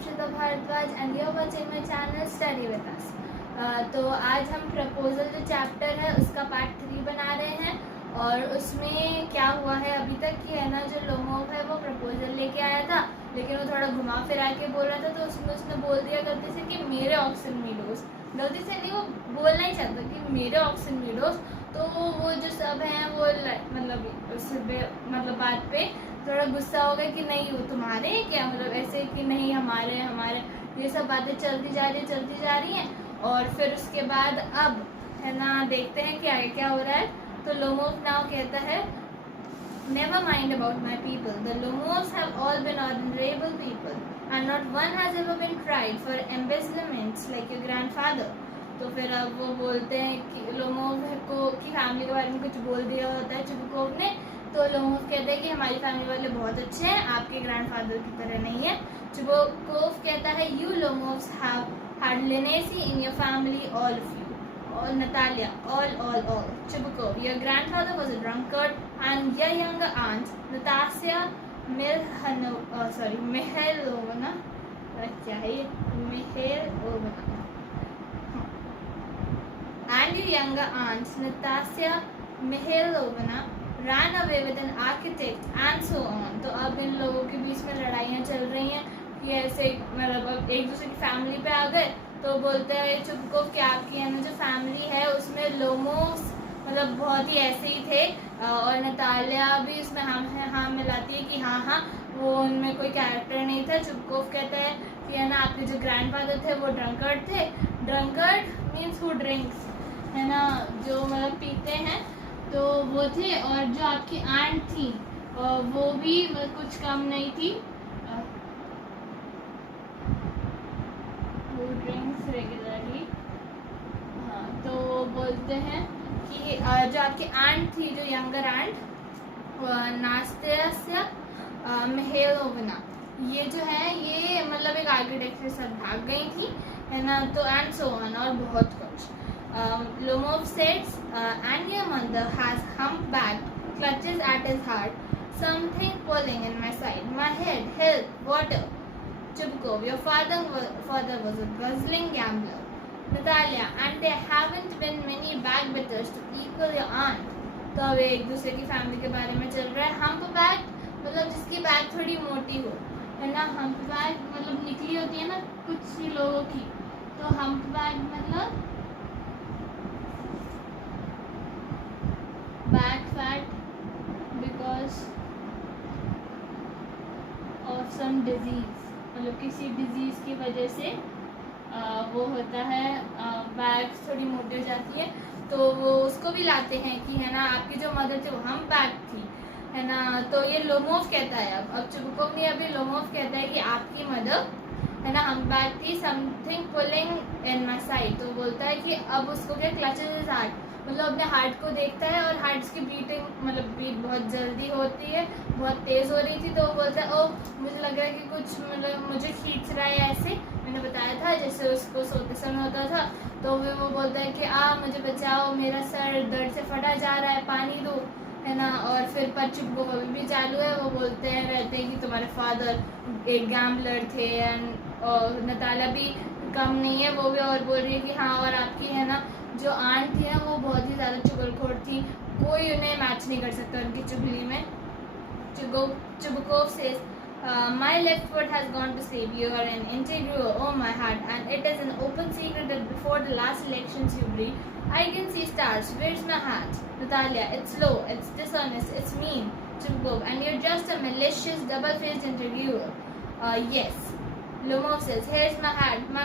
Upshita Bharadwaj and you're watching my channel Study with us. तो आज हम proposal जो चैप्टर है उसका पार्ट 3 बना रहे हैं और उसमें क्या हुआ है अभी तक कि है ना जो लोमोव है वो प्रपोजल लेके आया था लेकिन वो थोड़ा घुमा फिरा के बोल रहा था तो उसमें उसने बोल दिया गलती से कि मेरे ऑक्सिन मीडोज, गलती से नहीं, वो बोलना ही चाहता कि मेरे ऑक्सिन मीडोज। तो वो जो सब हैं वो मतलब बात पे थोड़ा गुस्सा हो गया कि नहीं वो तुम्हारे हैं क्या, मतलब ऐसे कि नहीं हमारे हमारे, ये सब बातें चलती जा रही हैं। और फिर उसके बाद अब है ना देखते हैं कि आगे क्या हो रहा है। तो लोमोव नाउ कहता है never mind about my people, the Lomos have all been honorable people and not one has ever been tried for embezzlements like your grandfather। तो फिर अब वो बोलते हैं कि लोमोव को की फैमिली के बारे में कुछ बोल दिया होता है चुबुकोव ने। तो लोमोव कहते हैं कि हमारी फैमिली वाले बहुत अच्छे हैं, आपके ग्रैंडफादर की तरह नहीं है। चुबुकोव कहता है you Lomos have had leniency in your family, all of you, all Natalia, all Chubukov, your grandfather was a drunkard and your younger aunt Natasha Mihailovna, क्या है ये, Mihailovna, and your younger aunt Natasha Mihailovna ran away with an architect and so on। तो अब इन लोगों के बीच में लड़ाइयाँ चल रही हैं कि ऐसे मतलब एक दूसरे की फैमिली पे आ गए। तो बोलते हैं चुबुकोव कि आपकी है ना जो फैमिली है उसमें लोमोस मतलब बहुत ही ऐसे ही थे और नतालिया भी उसमें हाँ मिलाती है कि हाँ वो उनमें कोई कैरेक्टर नहीं था। चुबुकोव कहता है कि है ना आपके जो ग्रैंडफादर थे वो ड्रंकर्ड थे, ड्रंकर्ड मीन्स हु ड्रिंक्स, है ना जो मतलब पीते हैं, तो वो थे। और जो आपकी आंट थी वो भी मतलब कुछ कम नहीं थी, वो ड्रिंक्स रेगुलरली। हाँ तो बोलते हैं कि जो आपकी आंट थी, जो यंगर आंट नास्तासिया मिहाइलोवना, ये जो है ये मतलब एक आर्किटेक्ट के साथ भाग गई थी, है ना। तो एंड सो ऑन और बहुत कुछ। Lomov says and your mother has humpback, clutches at his heart, something pulling in my side, my head, help, water। Chubukov, your father was a guzzling gambler, Natalia, and there haven't been many backbitters to equal your aunt। तो अब एक दूसरे की family के बारे में चल रहा है। हम्प बैक मतलब जिसकी बैक थोड़ी मोटी हो, है ना। हम्प बैक मतलब निकली होती है ना कुछ सी लोगों की, तो हम्प बैक मतलब back fat because of some disease, मतलब किसी डिजीज की वजह से वो होता है, बैक थोड़ी मोटी हो जाती है। तो वो उसको भी लाते हैं कि है ना आपकी जो मदर थी वो हम बैक थी, है ना। तो ये लोमोव कहता है अब चुबुकोव ने अभी लोमोव कहता है कि आपकी मदर है ना हम बैक थी, something pulling in my side. तो बोलता है कि अब उसको क्या क्लचेस हिज हार्ट, मतलब अपने हार्ट को देखता है और हार्ट की बीटिंग मतलब बीट बहुत जल्दी होती है, बहुत तेज़ हो रही थी। तो वो बोलता है ओह मुझे लग रहा है कि कुछ मतलब मुझे खींच रहा है, ऐसे मैंने बताया था जैसे उसको सोते समय होता था। तो वो बोलता है कि मुझे बचाओ, मेरा सर दर्द से फटा जा रहा है, पानी दो, है ना। और फिर पर चुबुकोव भी चालू है, वो बोलते हैं रहते हैं कि तुम्हारे फादर एक गैम्बलर थे और नताला भी कम नहीं है, वो भी और बोल रही है कि हाँ और आपकी है ना जो आंट थी ना वो बहुत ही ज़्यादा चुगलखोर थी, कोई उन्हें मैच नहीं कर सकता उनकी चुगली में। Chubukov says, my left foot has gone to save you, are an integral, oh my heart, and it is an open secret that before the last elections you breathe, I can see stars, where's my heart? Natalia, it's low, it's dishonest, it's mean, Chubukov, and you're just a malicious, double-faced interviewer। Yes, Lomov says, here's my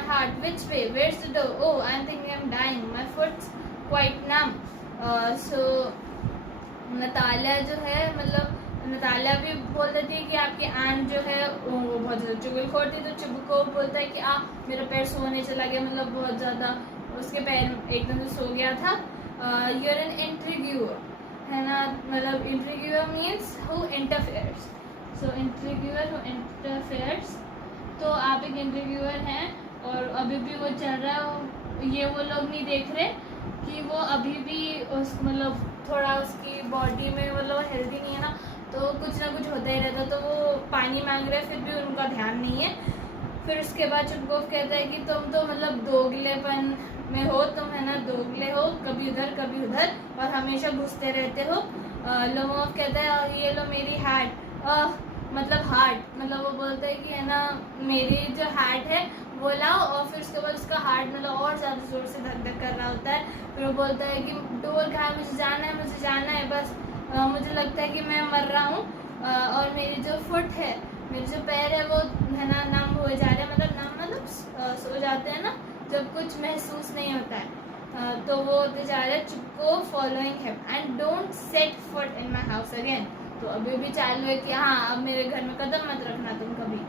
heart, which way, where's the door? Oh, I'm thinking I'm dying, my foot's quite numb। So Natalia जो है मतलब Natalia भी बोल रही थी कि आपकी aunt जो है वो बहुत ज़्यादा चुगलखोर थी। तो चुबुकोव बोलता है कि मेरा पैर सोने चला गया, मतलब बहुत ज़्यादा उसके पैर एकदम से सो गया था। यूर एन इंट्रीग्यूअर, है ना, मतलब intriguer means who interferes, so intriguer who interferes. तो आप एक इंटरव्यूअर हैं और अभी भी वो चल रहा है, ये वो लोग नहीं देख रहे कि वो अभी भी उस मतलब थोड़ा उसकी बॉडी में मतलब हेल्दी नहीं है ना, तो कुछ ना कुछ होता ही रहता। तो वो पानी मांग रहे हैं फिर भी उनका ध्यान नहीं है। फिर उसके बाद चुपकोफ कहता है कि तुम तो मतलब दोगलेपन में हो, तुम है ना दोगले हो, कभी उधर और हमेशा घुसते रहते हो। लोमोफ कहता है और ये लो मेरी हैट, मतलब हार्ट, मतलब वो बोलता है कि है ना मेरी जो हैट है वो लाओ, और फिर उसके बाद उसका हार्ट मतलब और ज़्यादा ज़ोर से धक धक कर रहा होता है। फिर वो बोलता है कि डोर कहाँ है, मुझे जाना है बस, मुझे लगता है कि मैं मर रहा हूँ, और मेरी जो फुट है, मेरे जो पैर है वो है ना नम हो जा रहे हैं, मतलब सो जाते हैं ना जब कुछ महसूस नहीं होता है, तो वो होते जा रहे हैं। चुपको following him and don't set foot in my house again. तो अभी भी चालू है कि हाँ अब मेरे घर में कदम मत रखना तुम कभी।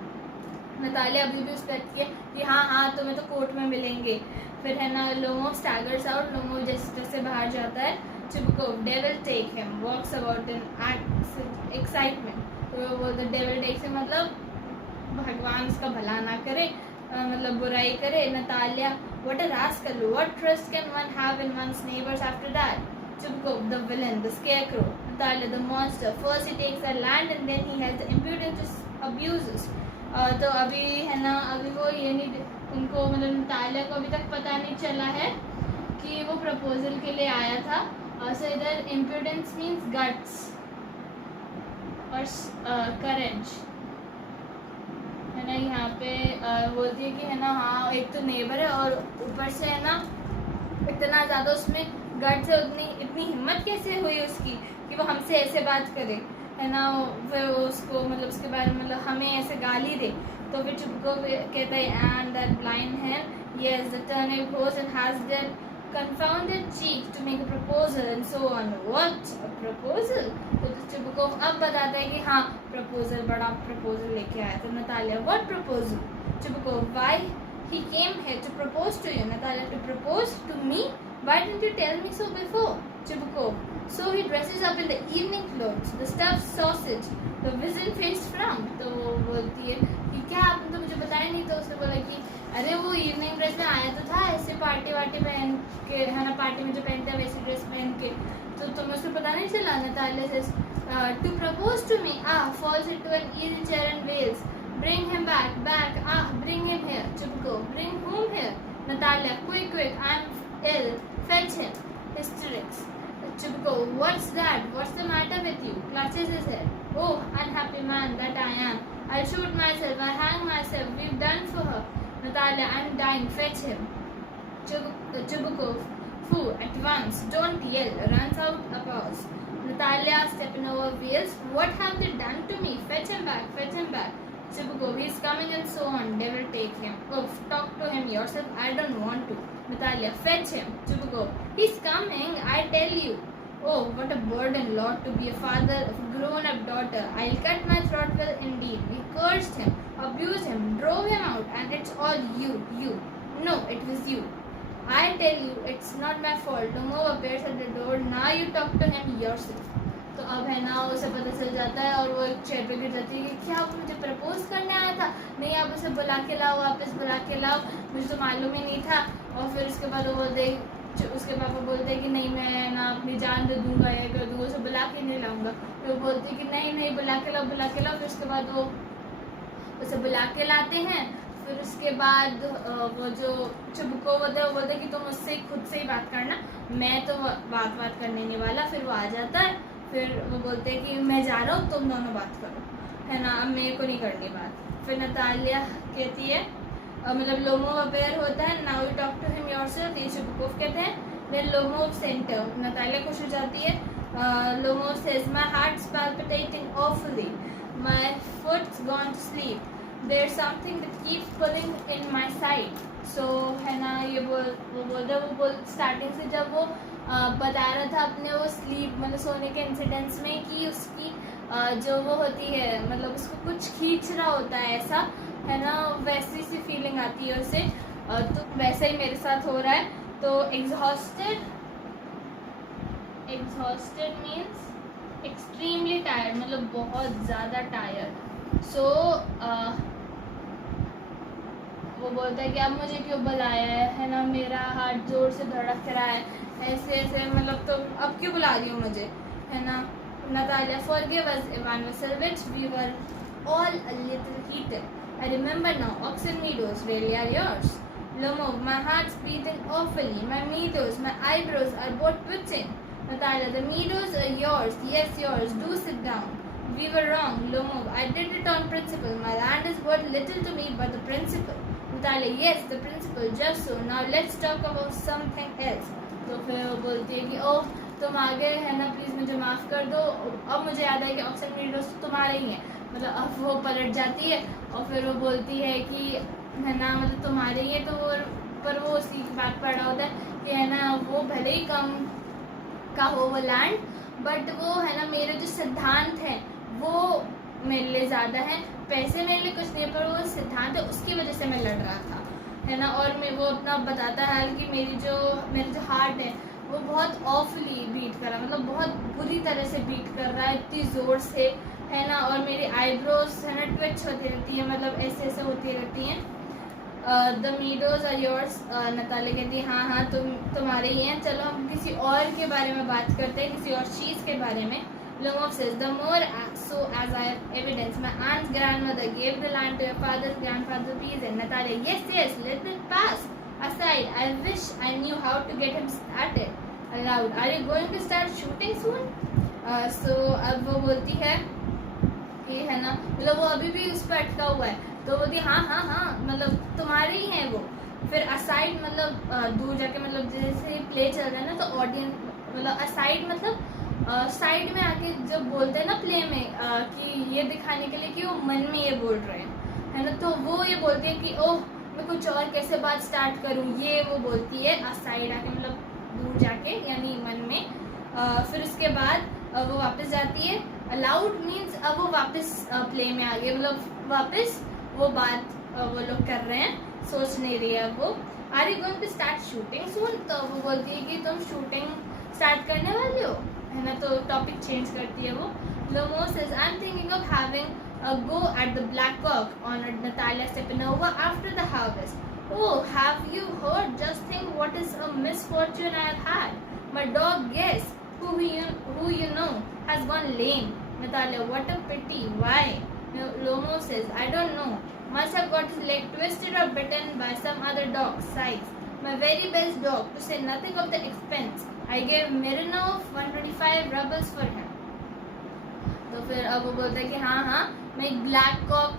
नतालिया अभी भी उस पर कहती है कि हाँ तुम्हें तो कोर्ट में मिलेंगे। फिर है ना लोमो स्टैगर्स आउट, लोमो जैसे बाहर जाता है। Chupko devil take him walks about in excitement. तो वो द डेविल टेक्स हिम मतलब भगवान उसका भला ना करे, मतलब बुराई करे। Natalya what a rascal, what trust can one have in one's neighbours after that. Chupko, the villain, the scarecrow. Natalia, the monster. First he takes their land and then he has the impudence to abuse us. तो अभी है ना अभी वो ये नहीं, उनको मतलब नतालिया को अभी तक पता नहीं चला है कि वो प्रपोजल के लिए आया था। सो इधर impudence means guts और courage है ना। यहाँ पे बोलती है कि है ना हाँ एक तो नेबर है और ऊपर से है ना इतना ज़्यादा उसमें गट से इतनी हिम्मत कैसे हुई उसकी कि वो हमसे ऐसे बात करे है ना। फिर उसको मतलब उसके बारे में मतलब हमें ऐसे गाली दे। तो फिर चुपको कहता है and that blind hand yes the turnip hose and has their confounded cheek to make a proposal and so on. What a proposal? तो चुपको अब बताता है कि हाँ प्रपोजल, बड़ा प्रपोजल लेके आया था। Natalia what proposal? चुपको why he came here to propose to you. Natalia to propose to me? Why didn't you tell me so before? Chupko so he dresses up in the evening clothes, the stuffed sausage, the wizen-faced frown. तो बोलती है कि क्या आपने तो मुझे बताया नहीं। तो उसने बोला कि अरे वो इवनिंग ड्रेस में आया तो था ऐसे पार्टी वार्टी पहन के है ना, पार्टी में जो पहनते हैं वैसी ड्रेस पहन के, तो तुम्हें उसको पता नहीं चला। Natalia says to propose to me, falls into an easy chair and wails, bring him back, bring him here. Chupko bring whom here? Natalia quick, I'm ill, fetch him. Hysterics. Chupko what's that, what's the matter with you? Clutches his head. Oh unhappy man that I am, I'll shoot myself, I'll hang myself, we've done for her. Natalia I'm dying, fetch him. Chupko foo at once, don't yell, runs out applause. Natalia stepping over wheels, what have they done to me? Fetch him back. Chupko he's coming and so on, devil take him. Oh talk to him yourself, I don't want to. Natalia fetch him. Chupko he's coming, I tell you. Oh what a burden Lord to be a father of a grown up daughter. I'll cut my throat well indeed. We cursed him, abused him, drove him out, and it's all you. No, it was you. I tell you it's not my fault. Lomo appears at the door. Now you talk to him yourself. तो अब है ना उसे पता चल जाता है और वो एक चेयर पे गिर जाती है कि क्या आप मुझे प्रपोज करने आया था? नहीं, आप उसे बुला के लाओ, वापस बुला के लाओ, मुझे तो मालूम ही नहीं था। और फिर उसके बाद वो बोलते, उसके पापा बोलते हैं कि नहीं मैं ना अपनी जान दे दूंगा, या कर दूंगा, उसे बुला के नहीं लाऊंगा। तो वो बोलते हैं कि नहीं बुला के लाओ। फिर उसके बाद वो उसे बुला के लाते हैं। फिर उसके बाद वो जो चुपको होता है वो बोलते हैं कि तुम उससे खुद से ही बात करना, मैं तो बात करने नहीं वाला। फिर वो आ जाता है। फिर वो बोलते हैं कि मैं जा रहा हूँ, तुम दोनों बात करो, है ना, अब मेरे को नहीं करनी बात। फिर नतालिया कहती है मतलब लोमो अपेयर होता है, now you talk to him yourself, ये चुपको कहते हैं। देन लोमो सेंटर, नतालिया खुश हो जाती है। Lomo says my heart's palpitating awfully, my foot's gone to sleep, there's something that keeps pulling in my side. So है ना, ये वो स्टार्टिंग से जब वो बता रहा था अपने वो स्लीप मतलब सोने के इंसिडेंट्स में कि उसकी जो वो होती है मतलब उसको कुछ खींच रहा होता है ऐसा, है ना, वैसी सी फीलिंग आती है उसे। तो वैसा ही मेरे साथ हो रहा है। तो एग्जॉस्टेड मीन्स एक्सट्रीमली टायर्ड, मतलब बहुत ज़्यादा टायर्ड। सो वो बोलता है कि अब मुझे क्यों बुलाया है ना, मेरा हार्ट जोर से धड़क रहा है ऐसे मतलब, तो अब क्यों बुला रही हो मुझे, है ना। Natalia forgive us Ivan Vassilevich, we were all a little heated. I remember now. Oxen meadows really are yours. Lomov, my heart's beating awfully. My meadows, my eyebrows are both twitching. Natalia, the meadows are yours. Yes, yours. Do sit down. We were wrong. Lomov, I did it on principle. My land is worth little to me but the principle. Natalia, yes, the principle. Just so. Now let's talk about something else. तो फिर वो बोलती है कि ओह तुम आ गए है ना, प्लीज़ मुझे माफ़ कर दो. अब मुझे याद है कि ऑक्सन मीडोज तुम्हारे ही हैं. मतलब अब वो पलट जाती है और फिर वो बोलती है कि है ना मतलब तुम्हारे ही है. तो वो पर वो उसी बात पड़ा होता है कि है ना वो भले ही कम का हो वो लैंड, बट वो है ना मेरे जो सिद्धांत हैं वो मेरे लिए ज़्यादा है. पैसे मेरे लिए कुछ नहीं है, पर वो सिद्धांत है उसकी वजह से मैं लड़ रहा था है ना. और मैं वो अपना बताता है कि मेरा जो हार्ट है वो बहुत ऑफली बीट कर रहा है, मतलब बहुत बुरी तरह से बीट कर रहा है, इतनी ज़ोर से है ना. और मेरी आईब्रोज है ना ट्विच होती रहती है, मतलब ऐसे ऐसे होती रहती हैं. The meadows are yours. Natalya कहती है हाँ तुम्हारे ही हैं. चलो हम किसी और के बारे में बात करते हैं, किसी और चीज़ के बारे में. Lomov says, the more so as I have evidence, my aunt's grandmother gave the land to her father's grandfather peasant. Natalia, yes, let it pass. Aside, I wish I knew how to get him started. Aloud, are you going to start shooting soon? So अब वो बोलती है कि है ना मतलब वो अभी भी उस पर अटका हुआ है. तो बोलती हाँ मतलब तुम्हारे ही हैं वो. फिर असाइड मतलब दूर जाके, मतलब जैसे प्ले चल रहा है ना तो ऑडियंस मतलब असाइड मतलब साइड में आके जब बोलते हैं ना प्ले में कि ये दिखाने के लिए कि वो मन में ये बोल रहे हैं है ना. तो वो ये बोलती है कि ओह मैं कुछ और कैसे बात स्टार्ट करूँ, ये वो बोलती है साइड आके मतलब दूर जाके यानी मन में. फिर उसके बाद वो वापस जाती है. अलाउड मीन्स अब वो वापस प्ले में आ गए, मतलब वापस वो बात वो लोग कर रहे हैं, सोच नहीं रही है वो. Are you going to start shooting soon. तो वो बोलती है कि तुम शूटिंग स्टार्ट करने वाले हो है ना. तो टॉपिक चेंज करती है वो. Lomov says, I'm thinking of having a go at the black cock on Natalia Stepanova after the harvest. Oh, have you heard? Just think what is a misfortune I have had. My dog Guess, who you know, has gone lame. Natalia, what a pity. Why? Lomov says, I don't know. Must have got his leg twisted or bitten by some other dog. Sighs. My very best dog, to say nothing of the expense. I gave Mironov 125 rubles for him. तो फिर अब वो बोलता है कि हाँ मैं एक ब्लैक कॉक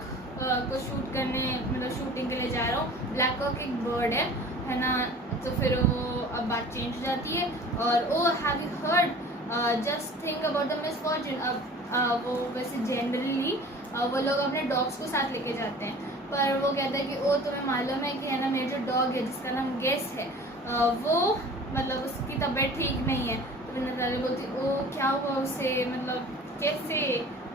को शूट करने मतलब शूटिंग के लिए जा रहा हूँ. ब्लैक कॉक एक बर्ड है ना. तो फिर वो अब बात चेंज हो जाती है और oh have you heard just think about the misfortune. अब वो वैसे जनरली वो लोग अपने डॉग्स को साथ लेके जाते हैं, पर वो कहता है कि ओ तुम्हें मालूम है कि है ना मेरा जो डॉग है जिसका नाम गेस है वो मतलब उसकी तबीयत ठीक नहीं है. तो फिर नतालिया बोलती ओ क्या हुआ उसे, मतलब कैसे,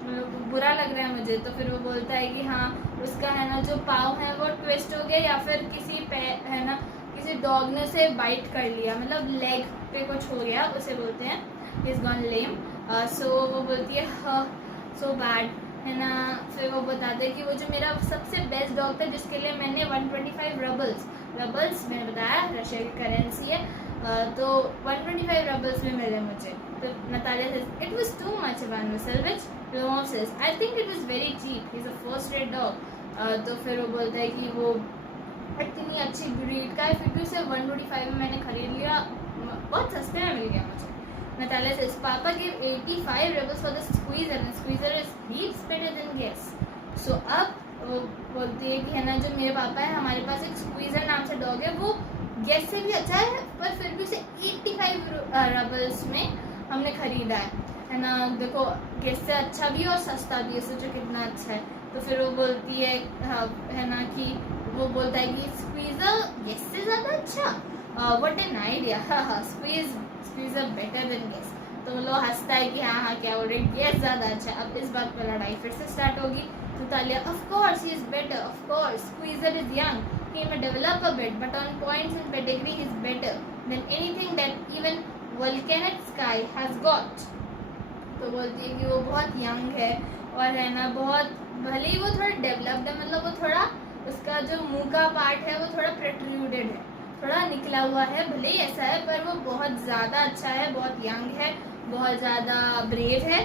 मतलब बुरा लग रहा है मुझे. तो फिर वो बोलता है कि हाँ उसका है ना जो पाँव है वो ट्विस्ट हो गया या फिर किसी डॉग ने उसे बाइट कर लिया, मतलब लेग पे कुछ हो गया, उसे बोलते हैं इज गॉन लेम. सो वो बोलती है सो बैड है ना. फिर वो बताते हैं कि वो जो मेरा सबसे बेस्ट डॉग था जिसके लिए मैंने 125 रबल्स मैंने बताया रशिया की करेंसी है, तो 125 रबल्स में मिले मुझे. तो Natalia says it was too much Ivan Vasilevich. Lomov says I think it was very cheap. He's a first rate dog. तो फिर वो बोलता है कि वो इतनी अच्छी ब्रीड का है फिर भी उसे 125 में मैंने खरीद लिया, बहुत सस्ते में मिल गया मुझे. Natalia says Papa gave 85 rubles for the squeezer and squeezer is heaps better than Guess. So अब वो बोलती है कि है ना जो मेरे पापा है हमारे पास एक स्क्वीजर नाम से डॉग है, वो गेस से भी अच्छा है पर फिर भी उसे 85 रबल्स में हमने खरीदा है ना. देखो गेस से अच्छा भी और सस्ता भी है, सोचो कितना अच्छा है. तो फिर वो बोलती है ना कि वो बोलता है कि स्क्वीजर गेस से ज़्यादा अच्छा. What an idea. Squeezer better than Guess. तो वो लोग हंसता है कि हाँ क्या बोल रहे गेस ज़्यादा अच्छा. अब इस बात पर लड़ाई फिर से स्टार्ट होगी. Natalia, of course he is better. Of course, Squeezer is young. He may develop a bit, but on points and pedigree he is better than anything that even Volcanet Sky has got. तो बोलती है कि वो बहुत young है और है ना बहुत भले ही वो थोड़ा डेवलप्ड है, मतलब वो थोड़ा उसका जो मुंह का पार्ट है वो थोड़ा प्रोट्रूडेड है, थोड़ा निकला हुआ है, भले ही ऐसा है पर वो बहुत ज़्यादा अच्छा है, बहुत यंग है, बहुत ज़्यादा ब्रेव है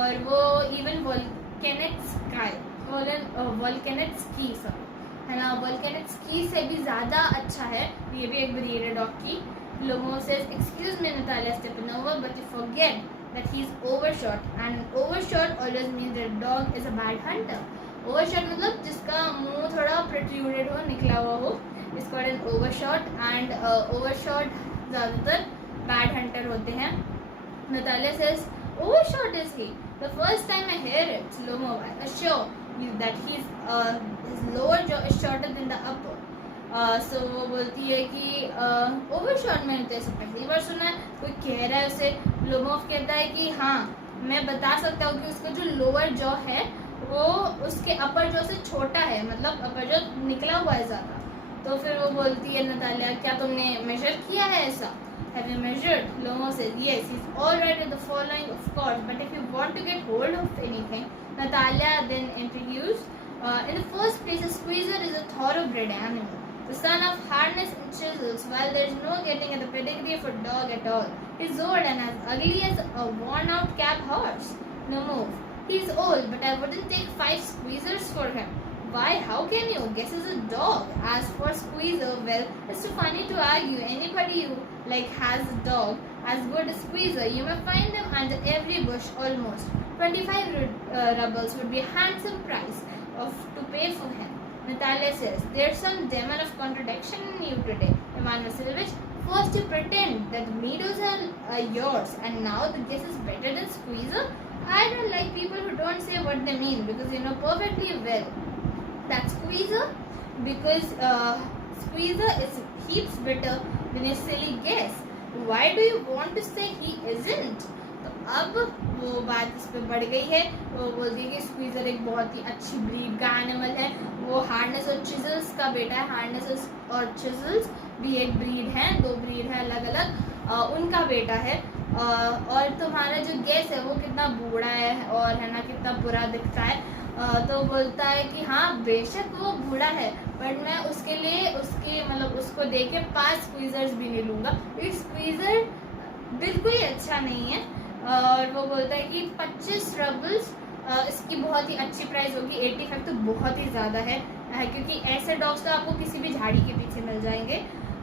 और वो इवन वोल्केनिक स्काई वोल्केनेट्स्की सॉरी, है ना, वोल्केनेट्स्की से भी ज़्यादा अच्छा है। ये भी एक ब्रीड है डॉग की। लोगों say excuse me Natalia Stepanova, but you forget that he is overshot, and overshot always means that dog is a bad hunter. Overshot मतलब जिसका मुंह थोड़ा प्रोट्रूडेड हो, निकला हुआ हो, is called an overshot, and overshot ज़्यादातर bad hunter होते हैं। Natalia says, overshot is he? The first time I hear it, Slomo, I assure you that his lower jaw is shorter than the upper. सो वो बोलती है कि overshot मैंने तो ऐसा पहली बार सुना है। कोई कह रहा है उसे, लोमोव कहता है कि हाँ मैं बता सकता हूँ कि उसका जो लोअर जॉ है वो उसके अपर जॉ से छोटा है, मतलब अपर जॉ निकला हुआ है ज़्यादा। तो फिर वो बोलती है नतालिया, क्या तुमने मेजर किया है ऐसा? Have you measured? Lomo says, yes, he's all right with the following, of course, but if you want to get hold of anything, Natalia then introduced, in the first place, a squeezer is a thoroughbred animal, the son of harness and chisels. While there is no getting at the pedigree of a dog at all, he's old and as ugly as a worn-out cab horse. No move. He's old, but I wouldn't take 5 squeezers for him. Why? How can you? Guess it's a dog. As for squeezer, well, it's too funny to argue. Anybody who has a dog as good as squeezer, you may find them under every bush almost. 25 rubles would be a handsome price to pay for him. Natalia says, there's some demon of contradiction in you today, Ivan Vasilovich. First you pretend that meadows are yours, and now the guess is better than squeezer. I don't like people who don't say what they mean, because you know perfectly well that squeezer, because squeezer is heaps better than a silly guess. Why do you want to say he isn't? तो अब वो बात इस पे बढ़ गई है। वो बोलती है कि स्क्वीजर एक बहुत ही अच्छी ब्रीड का एनिमल है, वो हार्नेस और चिजल्स का बेटा है। हार्नेस और चिजल्स भी एक ब्रीड है, 2 ब्रीड है अलग अलग, उनका बेटा है। और तुम्हारा जो गेस है वो कितना बूढ़ा है और है ना कितना बुरा दिखता है। तो बोलता है कि हाँ बेशक वो बूढ़ा है, बट मैं उसके लिए उसको दे के 5 स्क्वीजर्स भी नहीं लूँगा। एक स्क्वीजर बिल्कुल ही अच्छा नहीं है। और वो बोलता है कि 25 रबल्स इसकी बहुत ही अच्छी प्राइस होगी। 85 तो बहुत ही ज़्यादा है, क्योंकि ऐसे डॉग्स तो आपको किसी भी झाड़ी के पीछे मिल जाएंगे।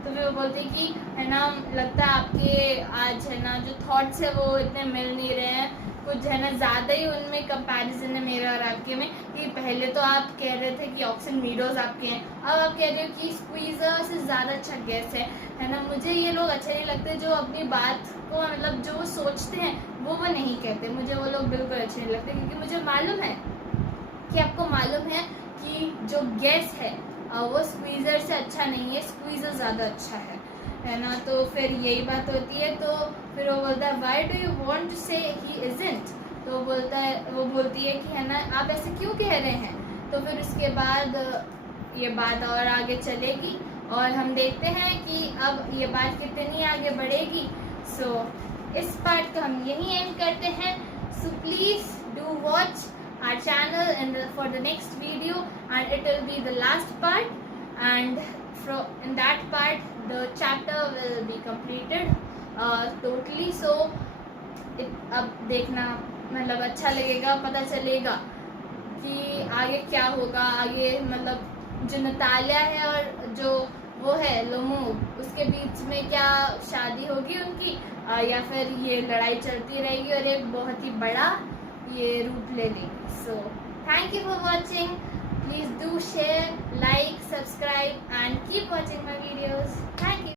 तो फिर वो बोलते हैं कि है ना लगता है आपके आज है ना जो थॉट्स है वो इतने मिल नहीं रहे हैं, कुछ है ना ज़्यादा ही उनमें कंपैरिजन है मेरे और आपके में। कि पहले तो आप कह रहे थे कि ऑक्सन मीडोज आपके हैं, अब आप कह रहे हो कि स्क्वीज़र से ज़्यादा अच्छा गेस है ना। मुझे ये लोग अच्छे नहीं लगते जो अपनी बात को जो वो सोचते हैं वो नहीं कहते। मुझे वो लोग बिल्कुल अच्छे नहीं लगते, क्योंकि मुझे मालूम है कि आपको मालूम है कि जो गेस है वो स्क्वीज़र से अच्छा नहीं है, स्क्वीज़र ज़्यादा अच्छा है ना। तो फिर यही बात होती है। तो फिर वो बोलता है why do you want to say he isn't? तो वो बोलती है कि है ना आप ऐसे क्यों कह रहे हैं। तो फिर उसके बाद ये बात और आगे चलेगी और हम देखते हैं कि अब ये बात कितनी आगे बढ़ेगी। सो इस पार्ट को हम यहीं एंड करते हैं। So please do watch our channel and for the next video, and it will be the last part, and in that part the chapter will be completed totally. So अब देखना अच्छा लगेगा, पता चलेगा कि आगे क्या होगा। आगे जो नतालिया है और जो वो है लोमो, उसके बीच में क्या शादी होगी उनकी, या फिर ये लड़ाई चलती रहेगी और एक बहुत ही बड़ा ये रूप ले लेगी। So thank you for watching. Please do share, like, subscribe and keep watching my videos.